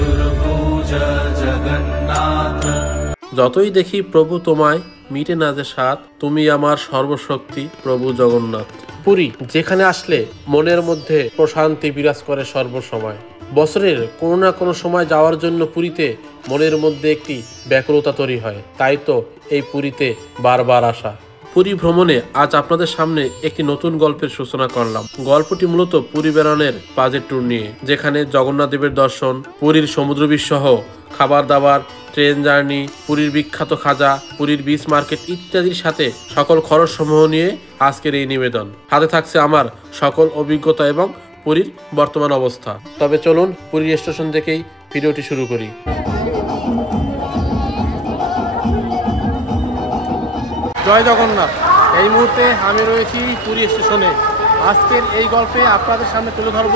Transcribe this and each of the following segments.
চতুর্ভুজ জগন্নাথ। যতই দেখি প্রভু তোমায়, মিটে না যে স্বাদ, তুমি আমার সর্বশক্তি প্রভু জগন্নাথ। পুরী যেখানে আসলে মনের মধ্যে প্রশান্তি বিরাজ করে সর্বসময়। বছরের কোনো না কোনো সময় যাওয়ার জন্য পুরীতে মনের মধ্যে একটি ব্যাকুলতা তৈরি হয়। তাই তো এই পুরীতে বারবার আসা। পুরী ভ্রমণে আজ আপনাদের সামনে একটি নতুন গল্পের সূচনা করলাম। গল্পটি মূলত পুরী বেড়ানোর বাজেট ট্যুর নিয়ে, যেখানে জগন্নাথ দেবের দর্শন, পুরীর সমুদ্র বীচ সহ খাবার দাবার, ট্রেন জার্নি, পুরীর বিখ্যাত খাজা, পুরীর বিচ মার্কেট ইত্যাদির সাথে সকল খরচ সমূহ নিয়ে আজকের এই নিবেদন। হাতে থাকছে আমার সকল অভিজ্ঞতা এবং পুরীর বর্তমান অবস্থা। তবে চলুন পুরী স্টেশন থেকেই ভিডিওটি শুরু করি। জয় জগন্নাথ। এই মুহূর্তে আমি রয়েছি পুরী স্টেশনে। আজকের এই গল্পে আপনাদের সামনে তুলে ধরব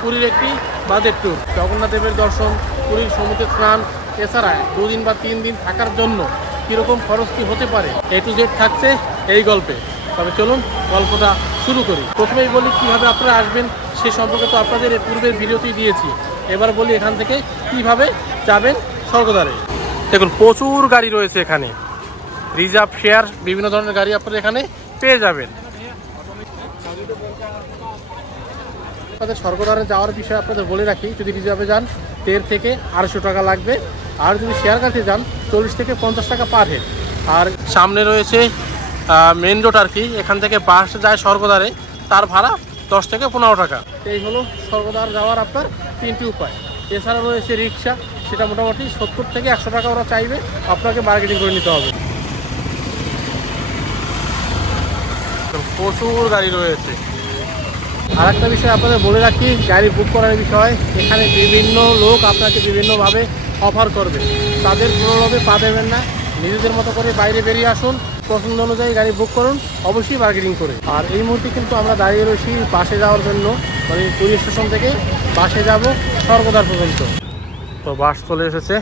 পুরীর একটি বাজেট ট্যুর। জগন্নাথ দেবের দর্শন, পুরীর সমুদ্রে স্নান, এছাড়া 2 দিন বা 3 দিন থাকার জন্য কীরকম খরচ কী হতে পারে, A to Z থাকছে এই গল্পে। তবে চলুন গল্পটা শুরু করি। প্রথমেই বলি কীভাবে আপনারা আসবেন সে সম্পর্কে তো আপনাদের এর পূর্বের ভিডিওতেই দিয়েছি। এবার বলি এখান থেকে কিভাবে যাবেন স্বর্গদ্বারে। দেখুন প্রচুর গাড়ি রয়েছে এখানে, রিজার্ভ শেয়ার বিভিন্ন ধরনের গাড়ি আপনারা এখানে পেয়ে যাবেন। আপনাদের স্বর্গদ্বারে যাওয়ার বিষয়ে আপনাদের বলে রাখি, যদি রিজার্ভে যান 1.5 থেকে 250 টাকা লাগবে, আর যদি শেয়ার গাড়িতে যান 40 থেকে 50 টাকা পার হেড। আর সামনে রয়েছে মেন রোড আর কি, এখান থেকে বাস যায় স্বর্গদ্বারে, তার ভাড়া 10 থেকে 15 টাকা। এই হলো স্বর্গদ্বার যাওয়ার আপনার 3টি উপায়। এছাড়া রয়েছে রিক্সা, সেটা মোটামুটি 70 থেকে 100 টাকা ওরা চাইবে, আপনাকে বার্গেনিং করে নিতে হবে। প্রচুর গাড়ি রয়েছে। আর একটা বিষয় আপনাদের বলে রাখি, গাড়ি বুক করার বিষয়, এখানে বিভিন্ন লোক আপনাকে বিভিন্নভাবে অফার করবে, তাদের কোনোভাবে পা দেবেন না। নিজেদের মতো করে বাইরে বেরিয়ে আসুন, পছন্দ অনুযায়ী গাড়ি বুক করুন, অবশ্যই বার্গেনিং করে। আর এই মুহূর্তে কিন্তু আমরা দাঁড়িয়ে রয়েছি বাসে যাওয়ার জন্য, মানে পুরী স্টেশন থেকে বাসে যাব স্বর্গদ্বার পর্যন্ত। তো বাস চলে এসেছে।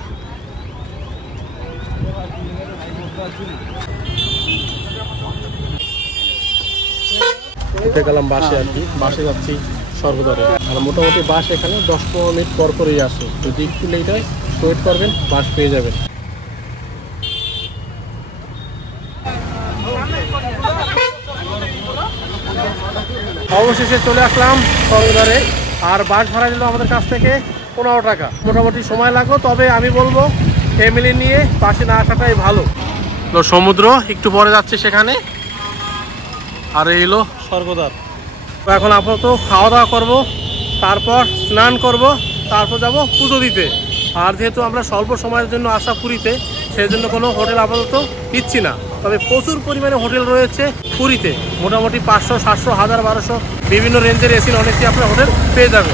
উঠে গেলাম বাসে আর কি, বাসে যাচ্ছি স্বর্গদ্বারে। আর মোটামুটি বাস এখানে 10-15 মিনিট পর করেই আসে, যদি একটু লেট হয় ওয়েট করবেন, বাস পেয়ে যাবেন। অবশেষে চলে আসলাম স্বর্গদ্বারে। আর বাস ভাড়া দিল আমাদের কাছ থেকে 15 টাকা। মোটামুটি সময় লাগলো, তবে আমি বলবো ফ্যামিলি নিয়ে বাসে না আসাটাই ভালো। তো সমুদ্র একটু পরে যাচ্ছে সেখানে, আর এই হলো স্বর্গদ্বার। তো এখন আপাতত খাওয়া দাওয়া করবো, তারপর স্নান করব, তারপর যাব পুজো দিতে। আর যেহেতু আমরা স্বল্প সময়ের জন্য আসা পুরীতে, সেই জন্য কোনো হোটেল আপাতত দিচ্ছি না। তবে প্রচুর পরিমাণে হোটেল রয়েছে পুরীতে, মোটামুটি 500, 700, 1000, 1200 বিভিন্ন রেঞ্জের এসি নন এসি আপনার হোটেল পেয়ে যাবে।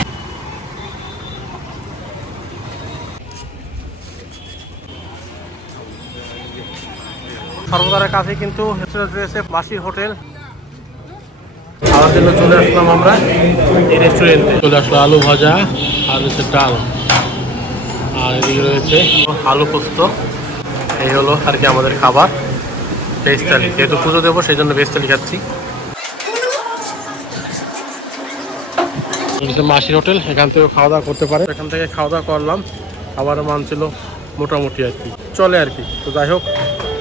স্বর্গদ্বারের কাছে কিন্তু রয়েছে মাসির হোটেল। খাওয়ার জন্য চলে আসলাম আমরা এই রেস্টুরেন্টে। চলে আসলো আলু ভাজা আর হচ্ছে ডাল, আর এদিকে রয়েছে আলু পোস্ত। এই হলো আর কি আমাদের খাবার, ভেজ থালি। যেহেতু পুজো দেবো সেই জন্য ভেজ থালি খাচ্ছি। মাসির হোটেল, এখান থেকে খাওয়া দাওয়া করতে পারে। এখান থেকে খাওয়া দাওয়া করলাম, খাবারের মান ছিল মোটামুটি আর কি, চলে আর কি। তো যাই হোক,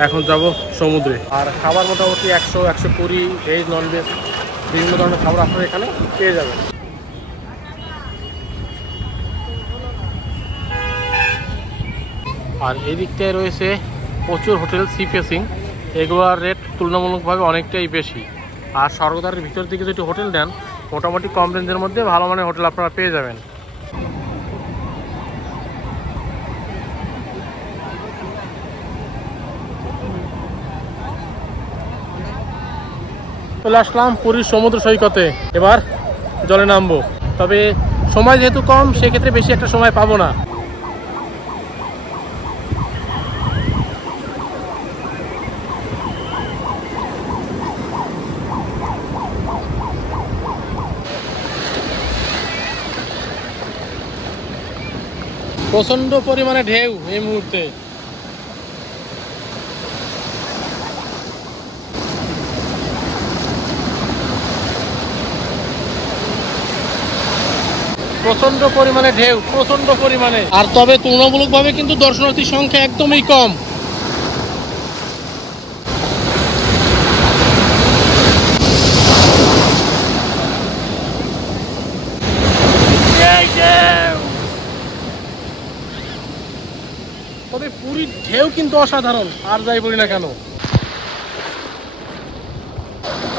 এখন যাব সমুদ্রে। আর খাবার মোটামুটি 100, 120 ভেজ নন ভেজ বিভিন্ন ধরনের খাবার আপনারা এখানে পেয়ে যাবেন। আর এই দিকটায় রয়েছে প্রচুর হোটেল সি ফেসিং, এগুলোর রেট তুলনামূলকভাবে অনেকটাই বেশি। আর স্বর্গদ্বারের ভিতর দিকে যদি হোটেল নেন, মোটামুটি কম রেঞ্জের মধ্যে ভালো মানের হোটেল আপনারা পেয়ে যাবেন। চলে আসলাম পুরীর সমুদ্র সৈকতে, এবার জলে নামবো। তবে সময় যেহেতু কম, সেক্ষেত্রে বেশি একটা সময় পাবো না। প্রচন্ড পরিমাণে ঢেউ এই মুহূর্তে। প্রচন্ড পরিমাণে ঢেউ, প্রচন্ড পরিমাণে। আর তবে তুলনামূলকভাবে কিন্তু দর্শনার্থীর সংখ্যা একদমই কম। তবে পুরীর ঢেউ কিন্তু অসাধারণ, আর যাই বলি না কেন।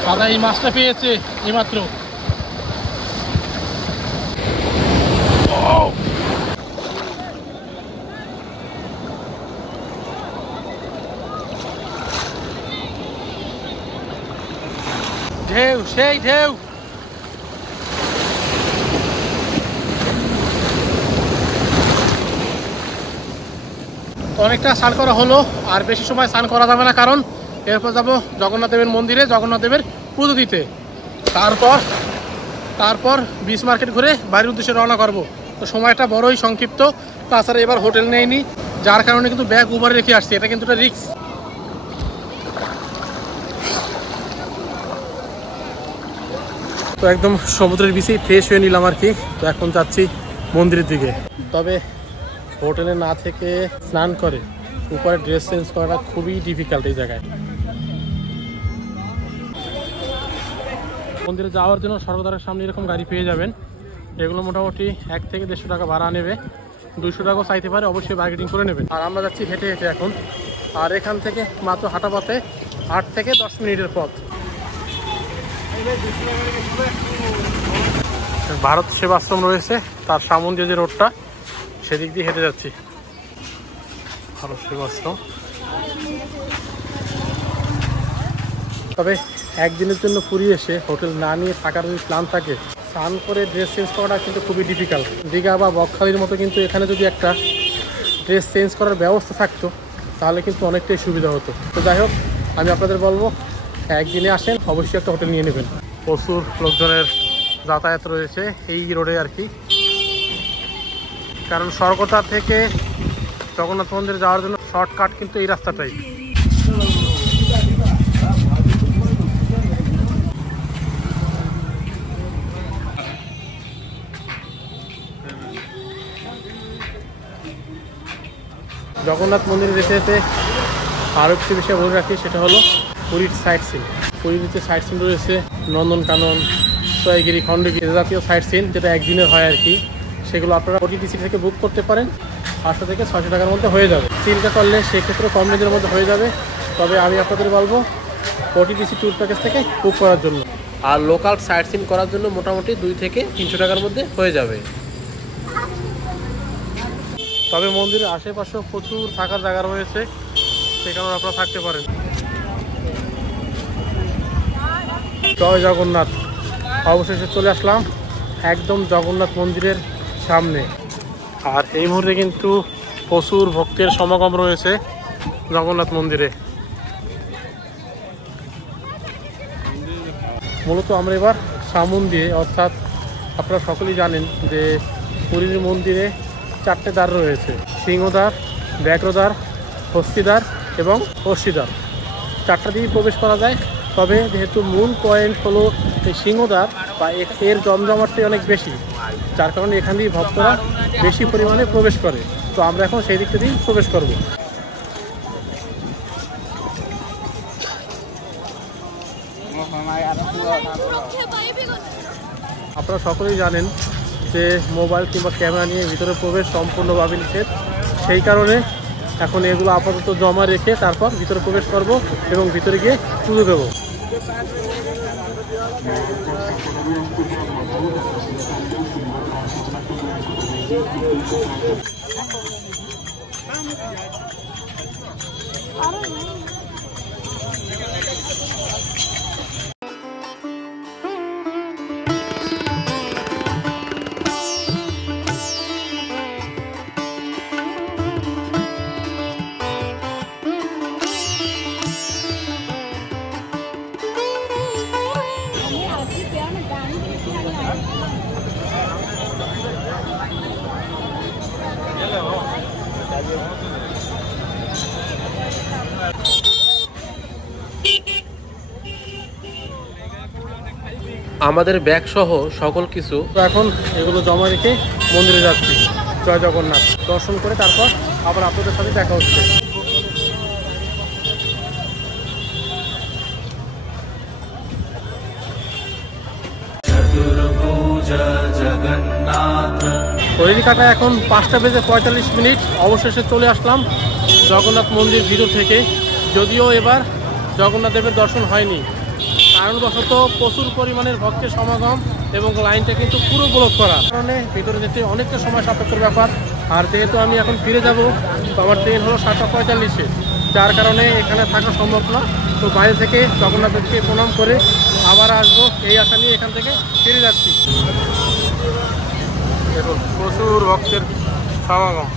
দাদা এই মাছটা পেয়েছে এইমাত্র। ঢেউ, সেই ঢেউ। অনেকটা স্নান করা হলো, আর বেশি সময় স্নান করা যাবে না, কারণ এরপর যাবো জগন্নাথ দেবের মন্দিরে জগন্নাথ দেবের পুজো দিতে। তারপর বিচ মার্কেট ঘুরে বাড়ির উদ্দেশ্যে রওনা করব। তো সময়টা বড়ই সংক্ষিপ্ত, তাছাড়া এবার হোটেল নেইনি, যার কারণে কিন্তু ব্যাগ উপরে রেখে আসছি, এটা কিন্তু একটা রিস্ক। তো একদম সমুদ্রের বিচেই ফ্রেশ হয়ে নিলাম আর কি। তো এখন যাচ্ছি মন্দিরের দিকে। তবে হোটেলে না থেকে স্নান করে উপরে ড্রেস চেঞ্জ করাটা খুবই ডিফিকাল্ট এই জায়গায়। মন্দিরে যাওয়ার জন্য স্বর্গদ্বারের সামনে এরকম গাড়ি পেয়ে যাবেন। এগুলো মোটামুটি 1 থেকে 150 টাকা ভাড়া নেবে, 200 টাকাও চাইতে পারে, অবশ্যই বার্গেটিং করে নেবেন। আর আমরা যাচ্ছি হেঁটে হেঁটে এখন, আর এখান থেকে মাত্র হাঁটা পথে 8 থেকে 10 মিনিটের পথ। ভারত সেবাশ্রম রয়েছে, তার সামনে যে রোডটা সেদিক দিয়ে হেঁটে যাচ্ছি। ভারত সেবাশ্রম। তবে একদিনের জন্য পুরী এসে হোটেল না নিয়ে থাকার যদি প্ল্যান থাকে, স্নান করে ড্রেস চেঞ্জ করাটা কিন্তু খুবই ডিফিকাল্ট। দীঘা বা বকখালির মতো কিন্তু এখানে যদি একটা ড্রেস চেঞ্জ করার ব্যবস্থা থাকতো তাহলে কিন্তু অনেকটাই সুবিধা হতো। তো যাই হোক, আমি আপনাদের বলবো একদিনে আসেন অবশ্যই একটা হোটেল নিয়ে নেবেন। প্রচুর লোকজনের যাতায়াত রয়েছে এই রোডে আর কি, কারণ স্বর্গদ্বার থেকে জগন্নাথ মন্দিরে যাওয়ার জন্য শর্টকাট কিন্তু এই রাস্তাটাই। জগন্নাথ মন্দিরে যেতে যেতে আরও একটি বিষয় বলে রাখি, সেটা হলো পুরীর সাইট সিন। পুরীর যে সাইট সিন রয়েছে নন্দনকানন, জয়গিরি, খণ্ডগিরি জাতীয় সাইট সিন, যেটা একদিনের হয় আর কি, সেগুলো আপনারা ওটিটিসি থেকে বুক করতে পারেন। 500 থেকে 600 টাকার মধ্যে হয়ে যাবে। চিন্তা করলে সেক্ষেত্রে কম রেঞ্জের মধ্যে হয়ে যাবে। তবে আমি আপনাদের বলবো ওটিটিসি ট্যুর প্যাকেজ থেকে বুক করার জন্য। আর লোকাল সাইট সিন করার জন্য মোটামুটি 2 থেকে 300 টাকার মধ্যে হয়ে যাবে। তবে মন্দিরের আশেপাশেও প্রচুর থাকার জায়গা রয়েছে, সেখানেও আপনারা থাকতে পারেন। জয় জগন্নাথ। অবশেষে চলে আসলাম একদম জগন্নাথ মন্দিরের সামনে। আর এই মুহূর্তে কিন্তু প্রচুর ভক্তের সমাগম রয়েছে জগন্নাথ মন্দিরে। মূলত আমরা এবার সামন দিয়ে, অর্থাৎ আপনারা সকলেই জানেন যে পুরীর মন্দিরে 4টে দ্বার রয়েছে, সিংহদ্বার, ব্যাঘ্রদ্বার, হস্তিদ্বার এবং অশ্বদ্বার। 4টা দিয়েই প্রবেশ করা যায়। তবে যেহেতু মূল পয়েন্ট হলো এই সিংহদ্বার, বা এর জমজমাটটাই অনেক বেশি, যার কারণে এখান দিয়ে ভক্তরা বেশি পরিমাণে প্রবেশ করে। তো আমরা এখন সেই দিকটা দিয়েই প্রবেশ করব। আপনারা সকলেই জানেন যে মোবাইল কিংবা ক্যামেরা নিয়ে ভিতরে প্রবেশ সম্পূর্ণভাবে নিষেধ। সেই কারণে এখন এগুলো আপাতত জমা রেখে তারপর ভিতরে প্রবেশ করব এবং ভিতরে গিয়ে পুজো দেব। আমাদের ব্যাগ সহ সকল কিছু। তো এখন এগুলো জমা রেখে মন্দিরে যাচ্ছি। জয় জগন্নাথ দর্শন করে তারপর আবার আপনাদের সাথে দেখা হচ্ছে। चतुर्भुज जगन्नाथ। ঘড়ির কাটা এখন 5:45। অবশেষে চলে আসলাম জগন্নাথ মন্দির ভিতর থেকে। যদিও এবার জগন্নাথ দেবের দর্শন হয়নি, কারণবশত প্রচুর পরিমাণের ভক্তের সমাগম এবং লাইনটা কিন্তু পুরো ব্লক করা কারণে ভিতরে যেতে অনেকটা সময় সাপেক্ষের ব্যাপার। আর যেহেতু আমি এখন ফিরে যাব, তো আমার ট্রেন হলো 7:45, যার কারণে এখানে থাকা সম্ভব না। তো বাইরে থেকে জগন্নাথ দেবকে প্রণাম করে আবার আসবো এই আশা নিয়ে এখান থেকে ফিরে যাচ্ছি। দেখুন প্রচুর ভক্তের সমাগম।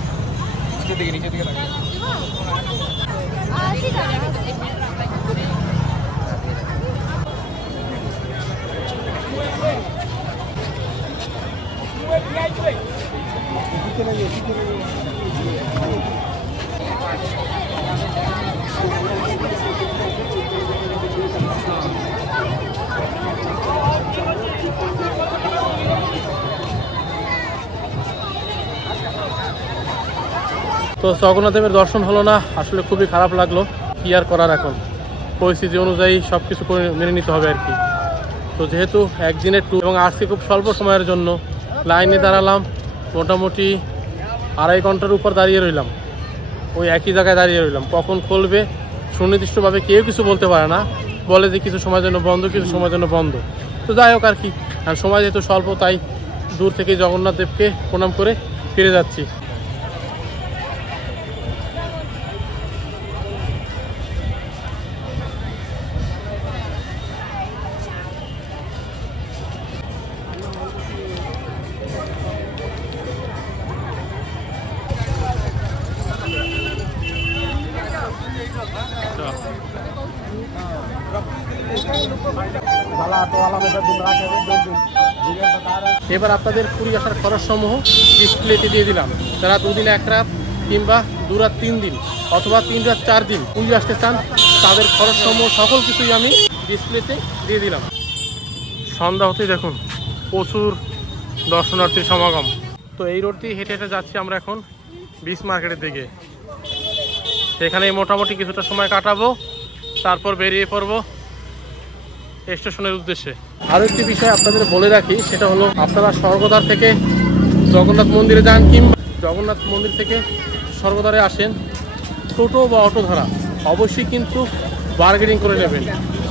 তো জগন্নাথ দেবের দর্শন হলো না, আসলে খুবই খারাপ লাগলো। কি আর করার, এখন পরিস্থিতি অনুযায়ী সব কিছু করে মেনে নিতে হবে আর কি। তো যেহেতু একদিনের ট্যুর এবং আসছি খুব স্বল্প সময়ের জন্য, লাইনে দাঁড়ালাম মোটামুটি 2.5 ঘন্টার উপর দাঁড়িয়ে রইলাম। ওই একই জায়গায় দাঁড়িয়ে রইলাম। কখন খুলবে সুনির্দিষ্টভাবে কেউ কিছু বলতে পারে না, বলে যে কিছু সময়ের জন্য বন্ধ, কিছু সময়ের জন্য বন্ধ। তো যাই হোক আর কি, আর সময় যেহেতু স্বল্প, তাই দূর থেকে জগন্নাথ দেবকে প্রণাম করে ফিরে যাচ্ছি। এবার আপনাদের পুরী আসার খরচ সমূহ ডিসপ্লেতে দিয়ে দিলাম। যারা 2 দিন 1 রাত কিংবা 2 রাত 3 দিন অথবা 3 রাত 4 দিন পুরী আসতে চান, তাদের খরচ সমূহ সকল কিছুই আমি ডিসপ্লেতে দিয়ে দিলাম। সন্ধ্যা হতেই দেখুন প্রচুর দর্শনার্থীর সমাগম। তো এই রোড দিয়ে হেঁটে হেঁটে যাচ্ছি আমরা এখন বিচ মার্কেটের দিকে। সেখানে মোটামুটি কিছুটা সময় কাটাবো, তারপর বেরিয়ে পড়বো স্টেশনের উদ্দেশ্যে। আরও একটি বিষয় আপনাদের বলে রাখি, সেটা হলো আপনারা স্বর্গদ্বার থেকে জগন্নাথ মন্দিরে যান কিংবা জগন্নাথ মন্দির থেকে স্বর্গদ্বারে আসেন, টোটো বা অটো ধরা অবশ্যই কিন্তু বার্গেনিং করে নেবেন।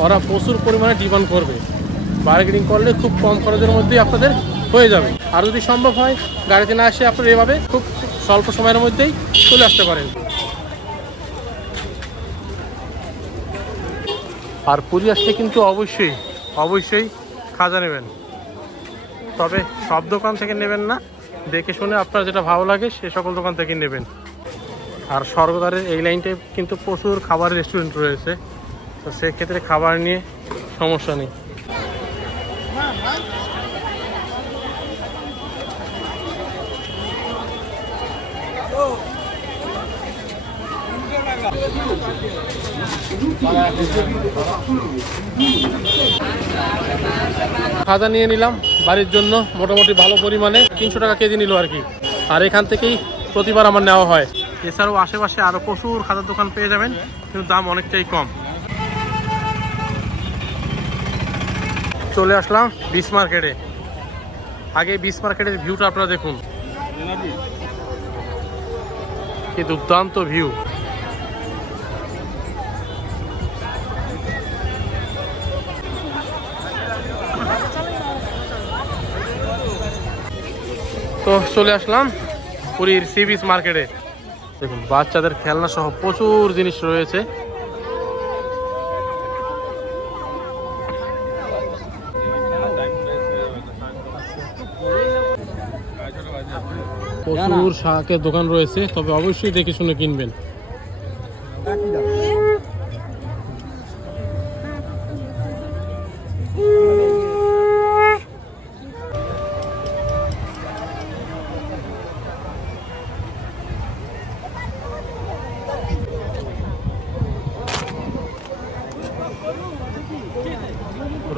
ওরা প্রচুর পরিমাণে ডিমান্ড করবে। বার্গেনিং করলে খুব কম খরচের মধ্যেই আপনাদের হয়ে যাবে। আর যদি সম্ভব হয় গাড়িতে না এসে আপনারা এভাবে খুব স্বল্প সময়ের মধ্যেই চলে আসতে পারেন। আর পুরী আসলে কিন্তু অবশ্যই খাজা নেবেন, তবে সব দোকান থেকে নেবেন না, দেখে শুনে আপনার যেটা ভালো লাগে সে সকল দোকান থেকে নেবেন। আর স্বর্গদ্বারের এই লাইনটায় কিন্তু প্রচুর খাবারের রেস্টুরেন্ট রয়েছে, তো সেক্ষেত্রে খাবার নিয়ে সমস্যা নেই। খাজা নিয়ে নিলাম বাড়ির জন্য, মোটামুটি ভালো পরিমাণে 300 টাকা কেজি নিল আর কি। আর এখান থেকেই প্রতিবার আমার নেওয়া হয়। এছাড়াও আশেপাশে আরো প্রচুর খাজার দোকান পেয়ে যাবেন, কিন্তু দাম অনেকটাই কম। চলে আসলাম বিচ মার্কেটে। আগে বিচ মার্কেটের ভিউটা আপনারা দেখুন, কি দুর্দান্ত ভিউ। তো চলে আসলাম পুরীর সি বিচ মার্কেটে। দেখুন বাচ্চাদের খেলনা সহ প্রচুর জিনিস রয়েছে। প্রচুর শাকের দোকান রয়েছে, তবে অবশ্যই দেখে শুনে কিনবেন।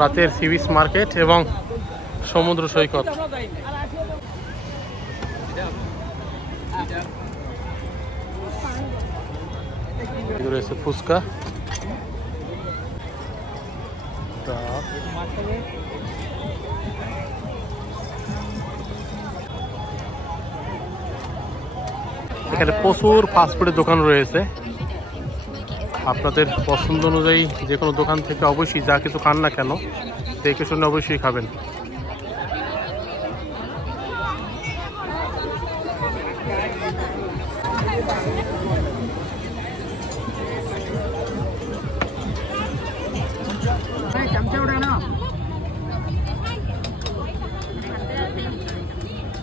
রাতের সি বিচ মার্কেট এবং সমুদ্র সৈকত। রয়েছে ফুচকা, এখানে প্রচুর ফাস্টফুডের দোকান রয়েছে। আপনাদের পছন্দ অনুযায়ী যে কোনো দোকান থেকে অবশ্যই যা কিছু খান না কেন দেখে শুনে অবশ্যই খাবেন।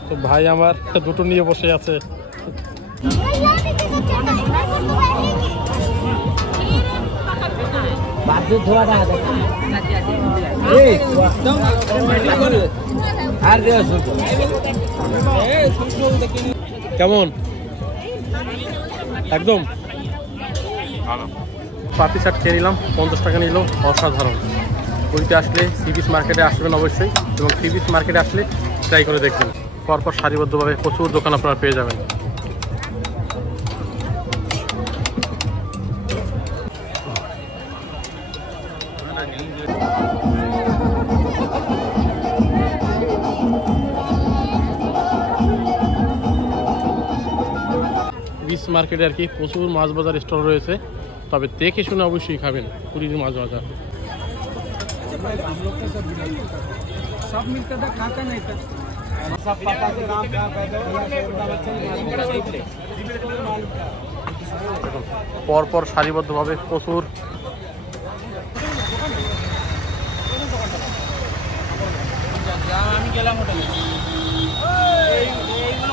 তো ভাই আমার দুটো নিয়ে বসে আছে। কেমন? একদম পাতি চাট খেয়ে নিলাম, 50 টাকা নিল, অসাধারণ। পুরীতে আসলে সি বিচ মার্কেটে আসবেন অবশ্যই, এবং সি বিচ মার্কেটে আসলে ট্রাই করে দেখবেন। পরপর সারিবদ্ধভাবে প্রচুর দোকান আপনারা পেয়ে যাবেন। বিচ মার্কেটে আর কি প্রচুর মাছ বাজার স্টল রয়েছে, তবে দেখে শুনে অবশ্যই খাবেন পুরীর মাছ বাজার। পরপর সারিবদ্ধভাবে প্রচুর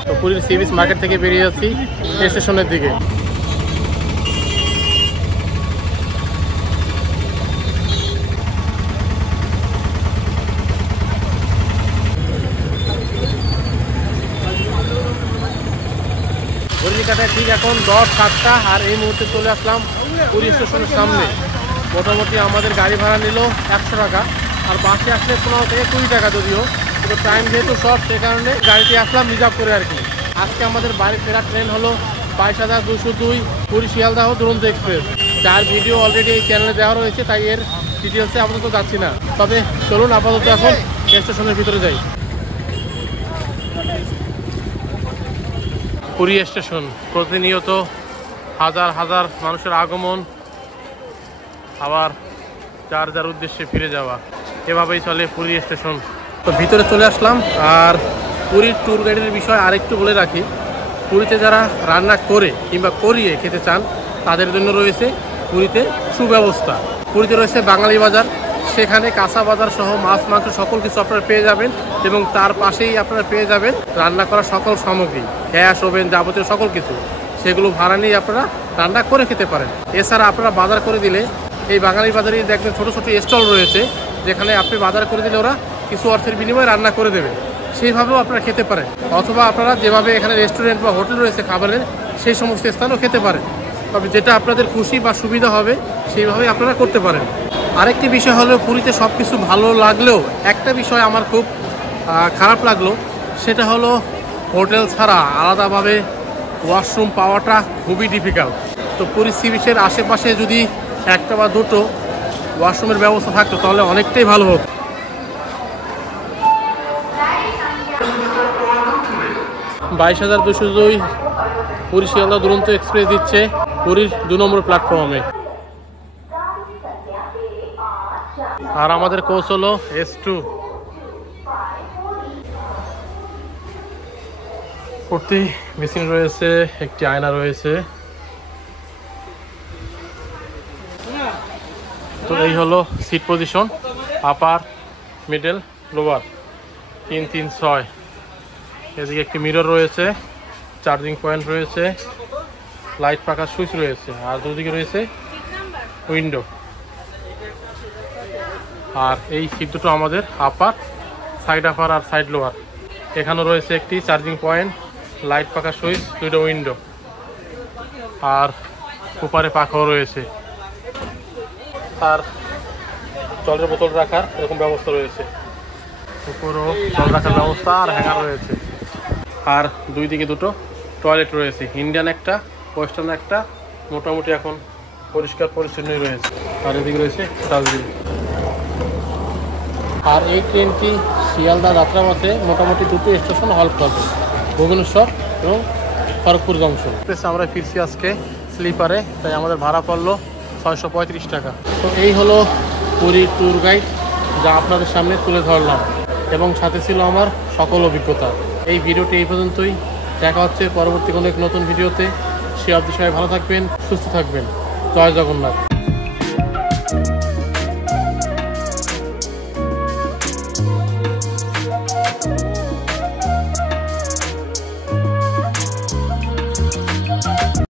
তো পুরীর সি বিচ মার্কেট থেকে বেরিয়ে যাচ্ছি স্টেশনের দিকে। ঘড়িকাটায় ঠিক এখন 10:07, আর এই মুহূর্তে চলে আসলাম পুরী স্টেশনের সামনে। মোটামুটি আমাদের গাড়ি ভাড়া নিল 100 টাকা, আর বাসে আসলে 15 থেকে 20 টাকা, যদিও কিন্তু টাইম যেহেতু শর্ট সে কারণে গাড়িতে আসলাম রিজার্ভ করে আর কি। আজকে আমাদের বাড়ি ফেরার ট্রেন হলো 22,202 পুরী শিয়ালদাহ দুরন্ত এক্সপ্রেস, যার ভিডিও অলরেডি এই চ্যানেলে দেওয়া রয়েছে, তাই এর ডিটেলসে আপাতত যাচ্ছি না। তবে চলুন আপাতত এখন স্টেশনের ভিতরে যাই। পুরী স্টেশন, প্রতিনিয়ত হাজার হাজার মানুষের আগমন, আবার যার যার উদ্দেশ্যে ফিরে যাওয়া, এভাবেই চলে পুরী স্টেশন। তো ভিতরে চলে আসলাম। আর পুরীর ট্যুর গাইডের বিষয় আরেকটু বলে রাখি, পুরীতে যারা রান্না করে কিংবা করিয়ে খেতে চান তাদের জন্য রয়েছে পুরীতে সুব্যবস্থা। পুরীতে রয়েছে বাঙালি বাজার, সেখানে কাঁচা বাজার সহ মাছ মাংস সকল কিছু আপনারা পেয়ে যাবেন, এবং তার পাশেই আপনারা পেয়ে যাবেন রান্না করা সকল সামগ্রী, গ্যাস ওভেন যাবতীয় সকল কিছু, সেগুলো ভাড়া নিয়ে আপনারা রান্না করে খেতে পারেন। এছাড়া আপনারা বাজার করে দিলে এই বাঙালি বাজারে দেখবেন ছোটো ছোটো স্টল রয়েছে, যেখানে আপনি বাজার করে দিলে ওরা কিছু অর্থের বিনিময়ে রান্না করে দেবে, সেইভাবেও আপনারা খেতে পারেন। অথবা আপনারা যেভাবে এখানে রেস্টুরেন্ট বা হোটেল রয়েছে খাবারের, সেই সমস্ত স্থানেও খেতে পারেন। তবে যেটা আপনাদের খুশি বা সুবিধা হবে সেইভাবেই আপনারা করতে পারেন। আরেকটি বিষয় হলো, পুরীতে সব কিছু ভালো লাগলেও একটা বিষয় আমার খুব খারাপ লাগলো, সেটা হলো হোটেল ছাড়া আলাদাভাবে ওয়াশরুম পাওয়াটা খুবই ডিফিকাল্ট। তো পুরী সি বিচের আশেপাশে যদি একটা বা দুটো ওয়াশরুমের ব্যবস্থা থাকতো তাহলে অনেকটাই ভালো হতো। বাইশ 2202 পুরী শিয়ালদহ দুরন্ত এক্সপ্রেস দিচ্ছে পুরীর 2 নম্বর প্ল্যাটফর্মে। আর আমাদের কোচ হলো S2। প্রতি মেশিন রয়েছে, একটি আয়না রয়েছে। তো এই হলো সিট পজিশন, আপার, মিডল, লোয়ার, 3-3-6। এদিকে একটি মিরর রয়েছে, চার্জিং পয়েন্ট রয়েছে, লাইট পাখার সুইচ রয়েছে, আর দুদিকে রয়েছে উইন্ডো। আর এই সিট দুটো আমাদের আপার, সাইড আপার আর সাইড লোয়ার। এখানেও রয়েছে একটি চার্জিং পয়েন্ট, লাইট পাখার সুইচ, দুটো উইন্ডো, আর উপরে পাখাও রয়েছে। আর জলের বোতল রাখার এরকম ব্যবস্থা রয়েছে। উপরও জল রাখার ব্যবস্থা আর হ্যাঙ্গার রয়েছে। আর দুই দিকে দুটো টয়লেট রয়েছে, ইন্ডিয়ান একটা, ওয়েস্টার্ন একটা। মোটামুটি এখন পরিষ্কার পরিচ্ছন্নই রয়েছে। আর এদিকে রয়েছে ডাস্টবিন। আর এই ট্রেনটি শিয়ালদা যাত্রাপথে মোটামুটি দুটো স্টেশন হল্ট করবে, ভুবনেশ্বর এবং খড়গপুর জংশন। আমরা ফিরছি আজকে স্লিপারে, তাই আমাদের ভাড়া পড়লো 635 টাকা। তো এই হলো পুরীর ট্যুর গাইড, যা আপনাদের সামনে তুলে ধরলাম, এবং সাথে ছিল আমার সকল অভিজ্ঞতা। এই ভিডিওটি এই পর্যন্তই। দেখা হচ্ছে পরবর্তী কোনো এক নতুন ভিডিওতে। সে অবধি সবাই ভালো থাকবেন, সুস্থ থাকবেন। জয় জগন্নাথ।